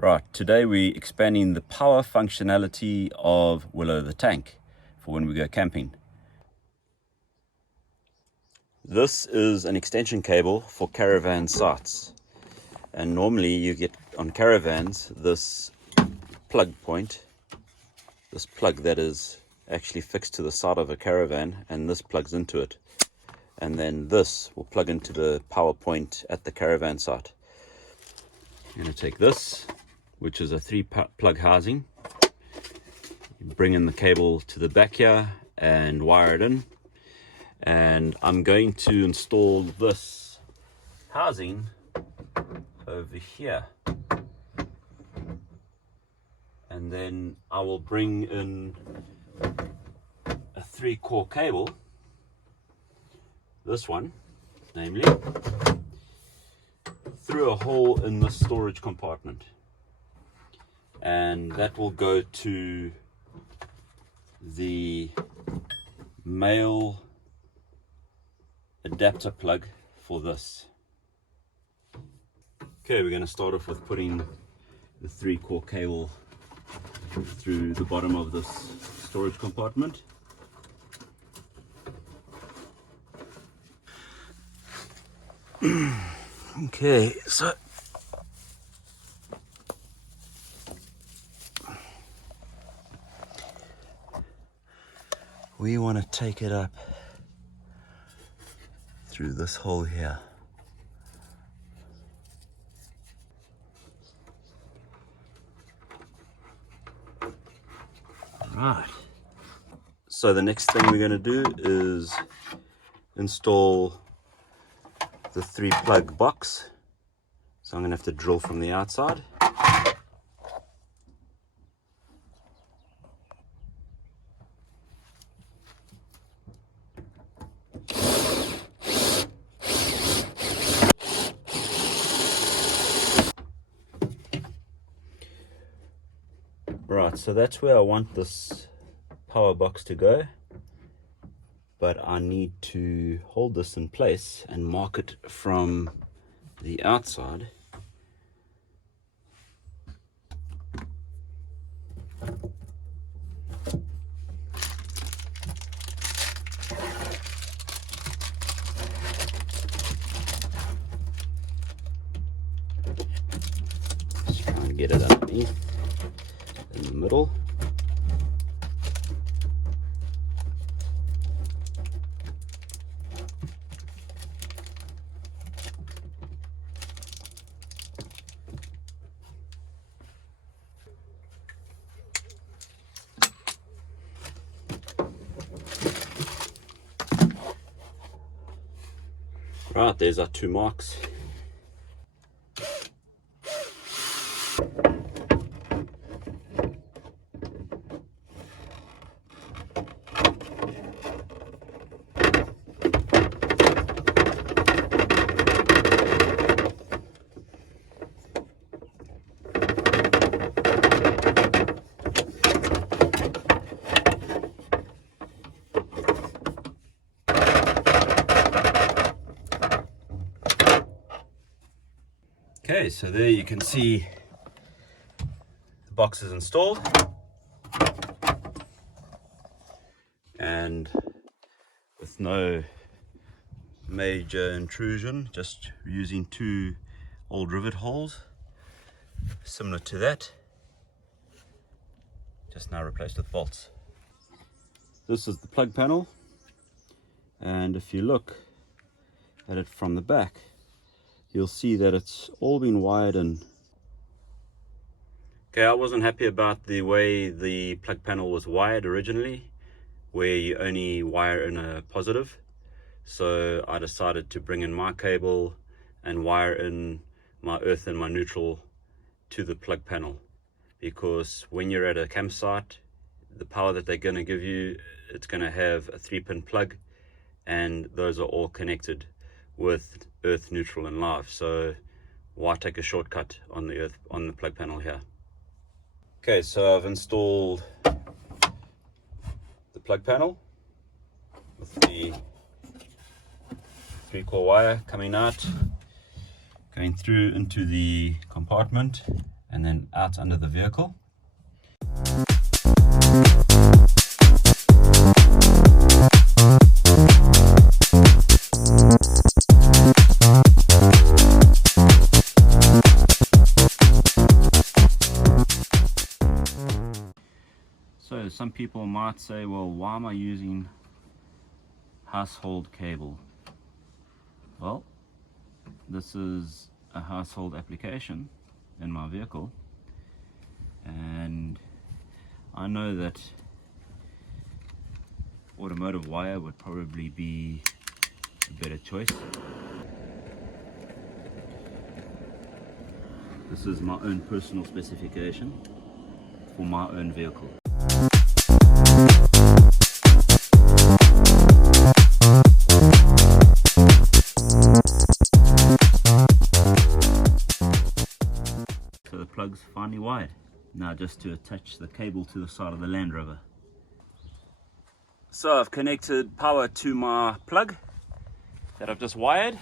Right, today we're expanding the power functionality of Willow the tank for when we go camping. This is an extension cable for caravan sites, and normally you get on caravans this plug point, this plug that is actually fixed to the side of a caravan, and this plugs into it, and then this will plug into the power point at the caravan site. I'm going to take this, which is a 3-plug housing, bring in the cable to the back here and wire it in, and I'm going to install this housing over here, and then I will bring in a 3-core cable, this one namely, through a hole in the storage compartment, and that will go to the male adapter plug for this. Okay, we're going to start off with putting the 3-core cable through the bottom of this storage compartment. Okay, so we want to take it up through this hole here. Right. So the next thing we're going to do is install the 3-plug box. So I'm going to have to drill from the outside. Right, so that's where I want this power box to go, but I need to hold this in place and mark it from the outside. Just try and get it underneath in the middle. Right, there's our 2 marks. Okay, so there you can see the box is installed, and with no major intrusion, just using 2 old rivet holes similar to that, just now replaced with bolts. This is the plug panel, and if you look at it from the back, you'll see that it's all been wired in. Okay, I wasn't happy about the way the plug panel was wired originally, where you only wire in a positive. So I decided to bring in my cable and wire in my earth and my neutral to the plug panel, because when you're at a campsite, the power that they're going to give you, it's going to have a 3-pin plug, and those are all connected with earth, neutral and live. So why take a shortcut on the plug panel here? Okay, so I've installed the plug panel with the 3-core wire coming out, going through into the compartment, and then out under the vehicle. So some people might say, well, why am I using household cable? Well, this is a household application in my vehicle, and I know that automotive wire would probably be a better choice. This is my own personal specification for my own vehicle. So the plug's finally wired. Now just to attach the cable to the side of the Land Rover. So I've connected power to my plug that I've just wired.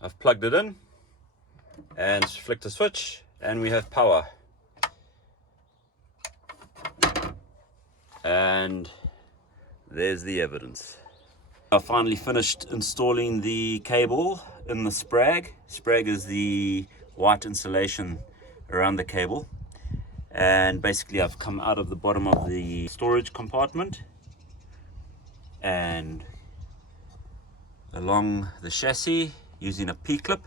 I've plugged it in and flicked a switch, and we have power. And there's the evidence. I finally finished installing the cable in the sprag. Sprag is the white insulation around the cable. And basically I've come out of the bottom of the storage compartment and along the chassis using a P-clip,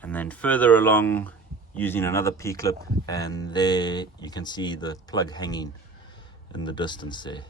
and then further along using another P-clip, and there you can see the plug hanging in the distance there.